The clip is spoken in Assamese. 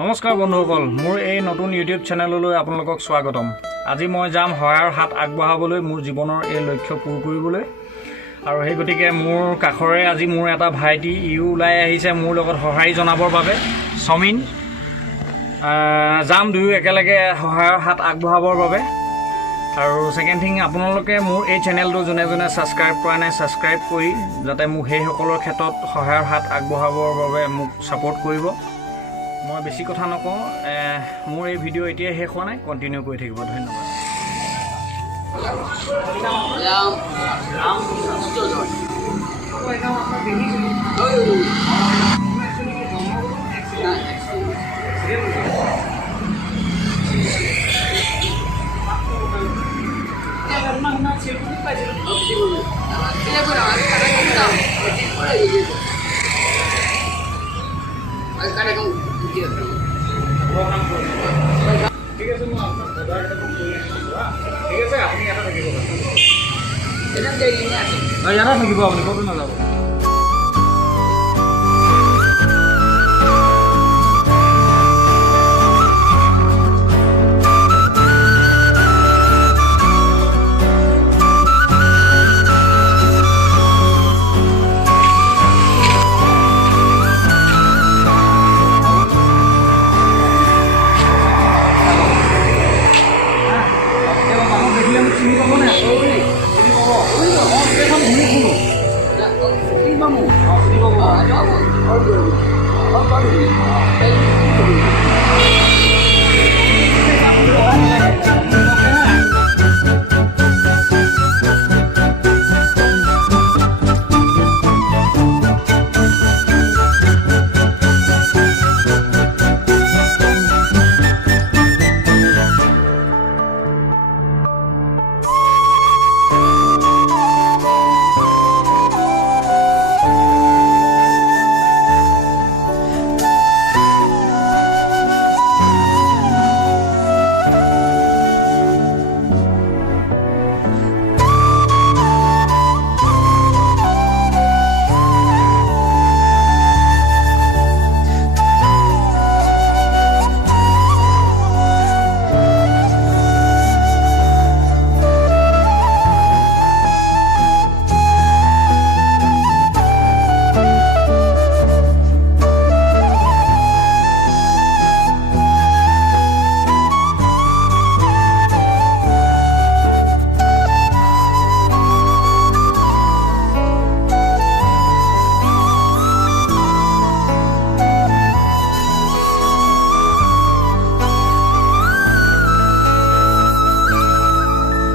নমস্কাৰ বন্ধুসকল, মোৰ এই নতুন ইউটিউব চেনেললৈ আপোনালোকক স্বাগতম। আজি মই যাম সহায়ৰ হাত আগবঢ়াবলৈ, মোৰ জীৱনৰ এই লক্ষ্য পূৰ কৰিবলৈ। আৰু সেই গতিকে মোৰ কাষৰে আজি মোৰ এটা ভাইটি ইও ওলাই আহিছে মোৰ লগত সহায় জনাবৰ বাবে। সমীন যাম দুয়ো একেলগে সহায়ৰ হাত আগবঢ়াবৰ বাবে। আৰু ছেকেণ্ড থিং, আপোনালোকে মোৰ এই চেনেলটো যোনে যোনে ছাবস্ক্ৰাইব কৰা নাই ছাবস্ক্ৰাইব কৰি যাতে মোক সেইসকলৰ ক্ষেত্ৰত সহায়ৰ হাত আগবঢ়াবৰ বাবে মোক ছাপোৰ্ট কৰিব। মই বেছি কথা নকওঁ, মোৰ এই ভিডিঅ' এতিয়াই শেষ হোৱা নাই, কণ্টিনিউ কৰি থাকিব। ধন্যবাদ। ঠিক আছে, মই আপোনাক বজাৰ এটা কৰি আনিছোঁ। ঠিক আছে, আপুনি ইয়াতে থাকিব। ইয়াতে থাকিব, আপুনি ক'তো নাযাব।